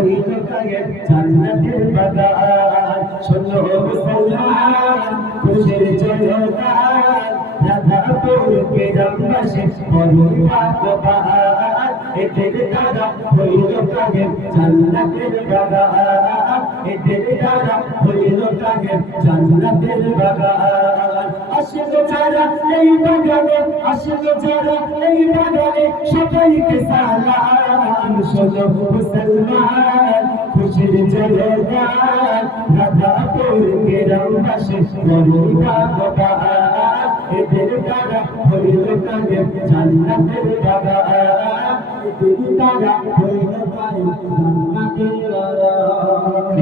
হইল কায়েম জান্নাতের বাগান শোনো মুসলমান খুশির জয়গান রাধাপুর গ্রামবাসী বড়ই ভাগ্যবান এদের দ্বারা হইল কায়েম জান্নাতের বাগান এদের দ্বারা হইল কায়েম জান্নাতের বাগান আসল যারা এই বাগানে আসল যারা এই বাগানে সবাইকে সালাম শোনো মুসলমান খুশির জয়গান রাধাপুর গ্রামবাসী বড়ই ভাগ্যবান এদের দ্বারা হইল কায়েম জান্নাতের বাগান এদের দ্বারা হইল কায়েম জান্নাতের বাগান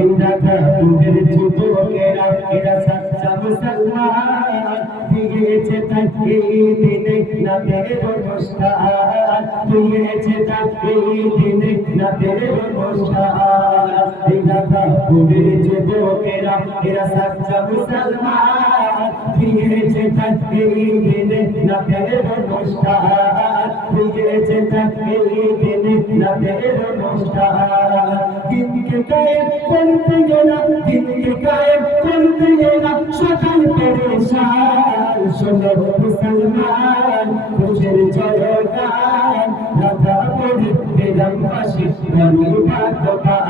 এই রাধাপুরের যুবকেরা এরা সচ্চা মুসলমান দিয়েছে তাই এই দিনে নাদের অনুষ্ঠান দিয়েছে তাই এই দিনে নাদের অনুষ্ঠান এই রাধাপুরের যুবকেরা এরা সচ্চা মুসলমান দিয়েছে তাই এই দিনে নাদের অনুষ্ঠান দিয়েছে তাই এই দিনে নাদের অনুষ্ঠান দিনকে কায়েম করতে গেলা দিনকে কায়েম করতে গেলা সকাল পেরেশান শোনো মুসলমান খুশির জয়গান রাধাপুর গ্রামবাসী বড়ই ভাগ্যবান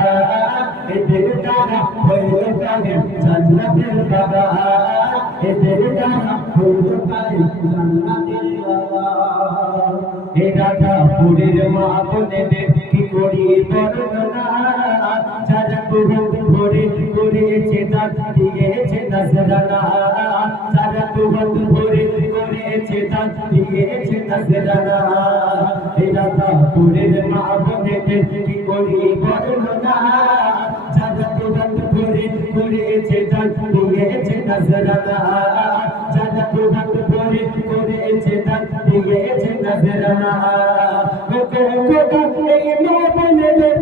এদের দ্বারা হইল কায়েম জান্নাতের বাগান এদের দ্বারা হইল কায়েম জান্নাতের বাগান এ রাধাপুরের মা বোনেদের কি করি বর্ণনা যারা কুহুত ভরে করেছে দান দিয়েছে নজরানা যারা কুহুত ভরে করেছে দান দিয়েছে নজরানা এই রাধাপুরের মা বোনেদের কি করি বর্ণনা যারা কুহুত ভরে করেছে দান দিয়েছে নজরানা যারা কুহুত ভরে করেছে দান দিয়েছে নজরানা এই মা বোনেদের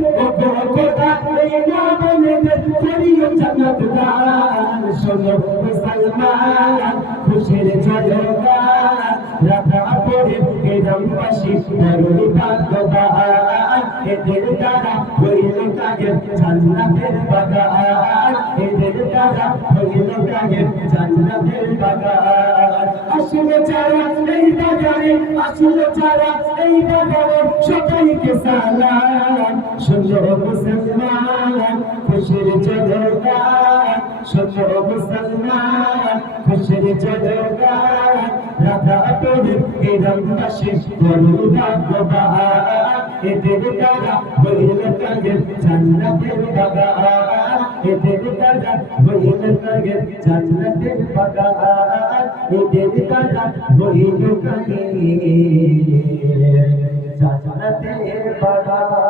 খোদা এই মা বোনেদের করিও জান্নাত দান শোনো মুসলমান খুশির জয়গান রাধাপুরের গ্রামবাসী বড়ই ভাগ্যবান এদের দ্বারা হইল কায়েম জান্নাতের বাগান এদের দ্বারা হইল কায়েম জান্নাতের বাগান আসল যারা এই বাগানে আসল যারা এই বাগানে সবাইকে সালাম শোনো মুসলমান খুশির জয়গান শোনো মুসলমান খুশির জয়গান রাধাপুর গ্রামবাসী বড়ই ভাগ্যবান এদের দ্বারা হইল কায়েম জান্নাতের বাগান এদের দ্বারা হইল কায়েম জান্নাতের বাগান এদের দ্বারা হইল কায়েম জান্নাতের বাগান।